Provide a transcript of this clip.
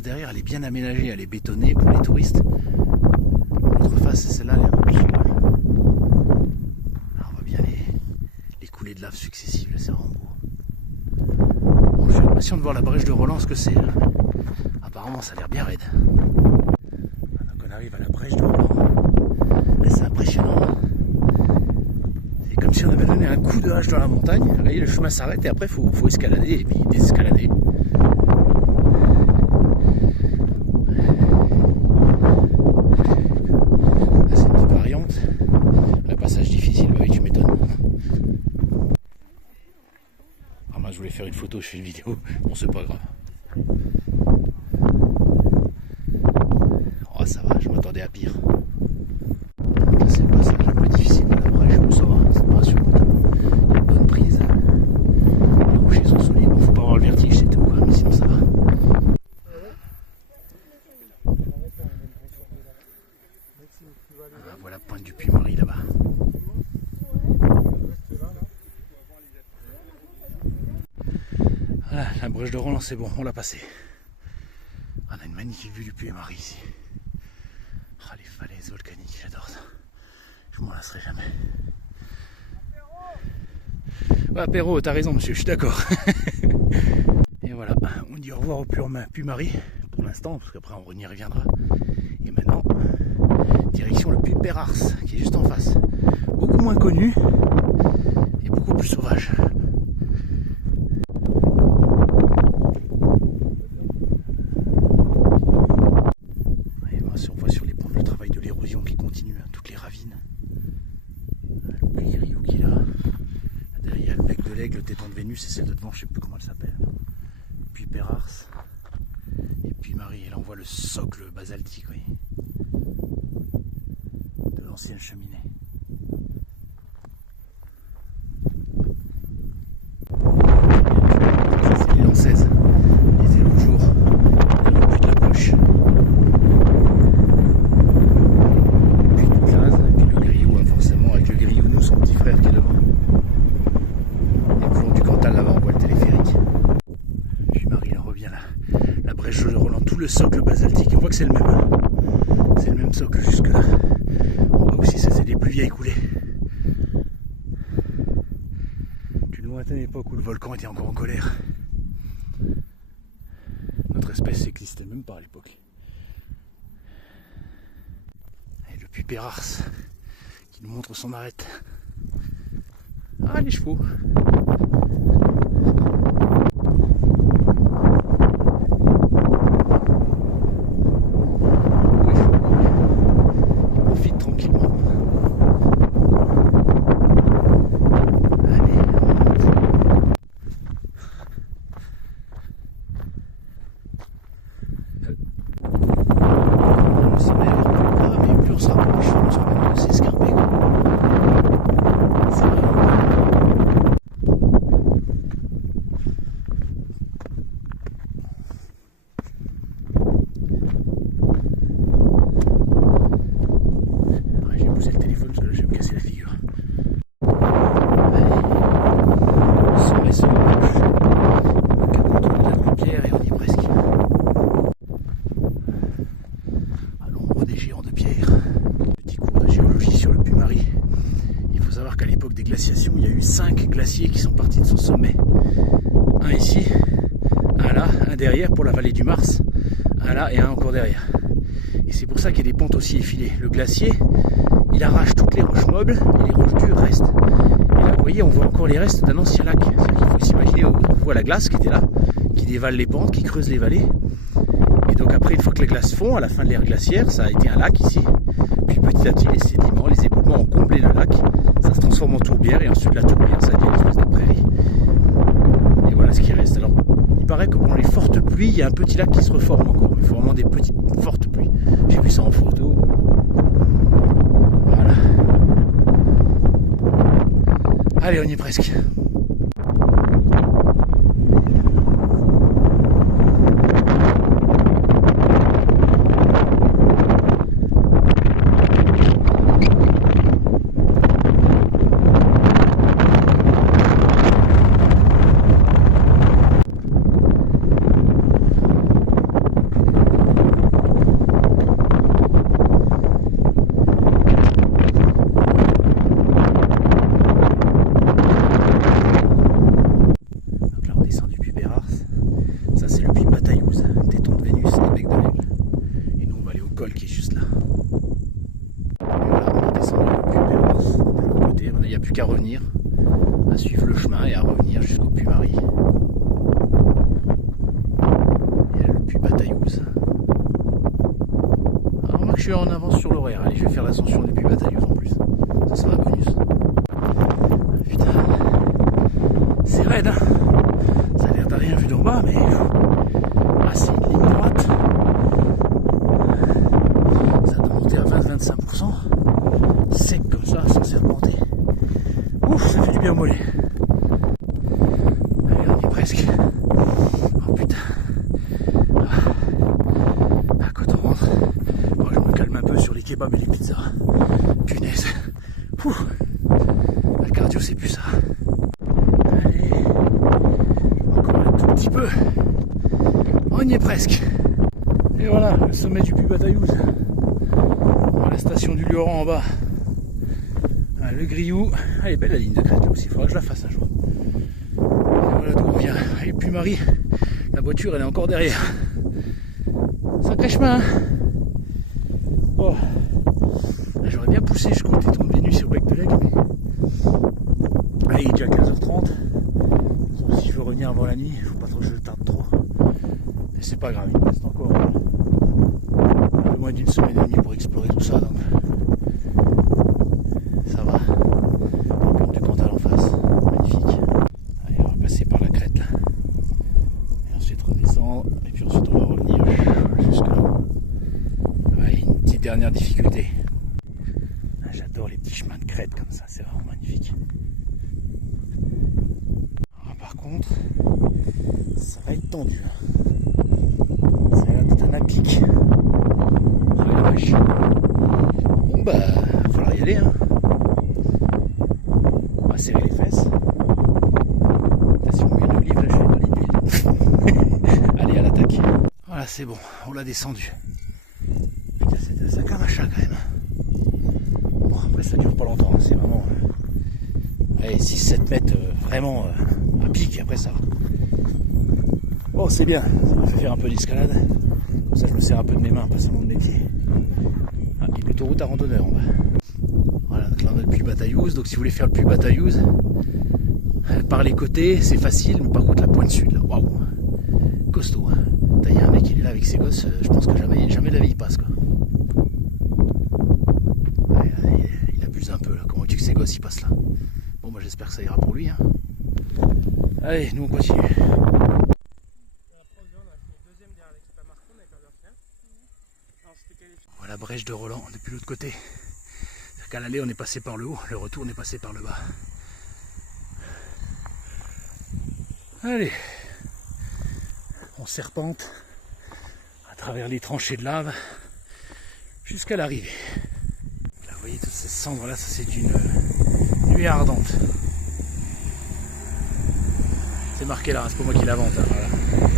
face derrière, elle est bien aménagée, elle est bétonnée pour les touristes. L'autre face, c'est celle-là, elle est un peu plus sauvage. Alors, on voit bien les coulées de lave successives, c'est vraiment beau. Bon, je suis impatient de voir la brèche de Roland, ce que c'est. Apparemment, ça a l'air bien raide. Donc, on arrive à la brèche de Roland. C'est impressionnant. C'est comme si on avait donné un coup de hache dans la montagne. Vous voyez, le chemin s'arrête et après, il faut escalader et puis désescalader. C'est une petite variante. Un passage difficile, bah oui, tu m'étonnes. Ah, moi, je voulais faire une photo, je fais une vidéo. Bon, c'est pas grave. Oh, ça va, je m'attendais à pire. Là, c'est le passage le plus difficile de la brèche, ça va, c'est pas insurmontable. Il y a une bonne prise. Les rochers sont solides. Bon, faut pas avoir le vertige, c'est tout, quoi, mais sinon ça va. Ah, voilà la pointe du Puy-Marie là-bas. Voilà, la brèche de Roland, c'est bon, on l'a passé. On a une magnifique vue du Puy-Marie ici. Ah, les falaises volcaniques, j'adore ça. Je m'en lasserai jamais. Ouais, apéro, t'as raison monsieur, je suis d'accord. Et voilà, on dit au revoir au Puy-Marie pour l'instant, parce qu'après on y reviendra. Et maintenant, direction le Puy Pérars, qui est juste en face. Beaucoup moins connu et beaucoup plus sauvage. Le téton de Vénus, c'est celle de devant, je sais plus comment elle s'appelle. Puis Pérars. Et puis Marie, et là on voit le socle basaltique, oui, de l'ancienne cheminée. Ça c'est l'île en 16, les îles au jour, le puits de la Poche. Puis du Claze, et puis le Grillou, hein, forcément, avec le Grillou, nous, son petit frère qui est devant. Là-bas on voit le téléphérique. Puis Marie, là, on revient là. La brèche de Roland, tout le socle basaltique. On voit que c'est le même. C'est le même socle jusque là. On voit aussi ça, c'est des plus vieilles coulées. D'une lointaine époque où le volcan était encore en colère. Notre espèce n'existait même pas à l'époque. Et le Puy Pérars qui nous montre son arête. Ah, les chevaux. Il y a eu 5 glaciers qui sont partis de son sommet. Un ici, un là, un derrière pour la vallée du Mars, un là et un encore derrière. Et c'est pour ça qu'il y a des pentes aussi effilées. Le glacier, il arrache toutes les roches mobles et les roches dures restent. Et là, vous voyez, on voit encore les restes d'un ancien lac. C'est-à-dire qu'il faut s'imaginer, on voit la glace qui était là, qui dévale les pentes, qui creuse les vallées. Et donc après, une fois que les glaces fond, à la fin de l'ère glaciaire, ça a été un lac ici. Puis petit à petit, les sédiments, les éboulements ont comblé le lac. Ça se transforme en tourbière et ensuite la tourbière, ça devient une espèce de prairie. Et voilà ce qui reste. Alors, il paraît que pendant les fortes pluies, il y a un petit lac qui se reforme encore. Mais il faut vraiment des petites fortes pluies. J'ai vu ça en photo. Voilà. Allez, on y est presque. descend du puits Bérars. Ça c'est le puits Bataillouse, Téton de Vénus et Bec de l'Aigle. Et nous on va aller au col qui est juste là. Et voilà, on a descendu le puits Bérars de l'autre côté. Maintenant il n'y a plus qu'à revenir, à suivre le chemin et à revenir jusqu'au puits Marie. Et là le puits Bataillouse. Alors moi que je suis en avance sur l'horaire. Allez, je vais faire l'ascension du puits Bataillouse en plus. Ça sera bonus. Putain, c'est raide, hein. Ça a l'air de rien vu d'en bas, mais ah, c'est une ligne droite. Ça doit monter à 20-25%. Sec comme ça, sans serpenter. Ouf, ça fait du bien au mollet. Allez, on y est presque. Oh putain. Ah, quand on rentre, bon, je me calme un peu sur les kebabs et les pizzas. Punaise. Ouh. Le cardio, c'est plus ça. Allez. Encore un tout petit peu. On y est presque. Et voilà, le sommet du puits Bataillouse. La station du Lioran en bas. Ah, le Grillou. Elle est belle la ligne de crête là aussi. Il faudra que je la fasse un jour. Et voilà d'où on vient. Et puis Marie, la voiture elle est encore derrière. Sacré chemin. Hein. Oh. J'aurais bien poussé jusqu'au Téton de Vénus et au Bec de l'Aigle, mais allez, il est déjà 15h30. Si je veux revenir avant la nuit, il ne faut pas trop que je tarde trop. Et c'est pas grave, il me reste encore un peu moins d'une semaine et demie pour explorer tout ça, donc ça va. Le pont du Cantal en face, magnifique. Allez, on va passer par la crête là. Et ensuite redescendre, et puis ensuite on va revenir jusque là-haut. Allez, une petite dernière difficulté. J'adore les petits chemins de crête comme ça, c'est vraiment magnifique. Alors, par contre, ça va être tendu. Ça a l'air d'être un applique. Ah la vache. Bon bah, il va falloir y aller. Hein. On va serrer les fesses. Si on met une olive, là je fais une olive d'huile. Allez, à l'attaque. Voilà, c'est bon, on l'a descendu. Putain, c'est un sac à machin quand même. Bon, après ça dure pas longtemps, hein. C'est vraiment 6-7 mètres vraiment à pic, et après ça va. Bon, c'est bien, je vais faire un peu d'escalade, comme ça je me sers un peu de mes mains, pas seulement de mes pieds. Ah, il y a l'autoroute à randonneur en bas. Voilà, donc là on a le puits Bataillouse, donc si vous voulez faire le puits Bataillouse, par les côtés c'est facile, mais par contre la pointe sud, là, waouh, costaud. Hein. Il y a un mec, il est là avec ses gosses, je pense que jamais de la vie il passe quoi. Il abuse un peu là, comment tu que ses gosses ils passent là. Bon bah j'espère que ça ira pour lui. Hein. Allez, nous on continue. Voilà, brèche de Roland depuis l'autre côté. C'est-à-dire qu'à l'aller on est passé par le haut, le retour on est passé par le bas. Allez, on serpente à travers les tranchées de lave jusqu'à l'arrivée. Là vous voyez toutes ces cendres là, ça c'est une nuée ardente. C'est marqué là, c'est pas moi qui l'invente. Hein, voilà.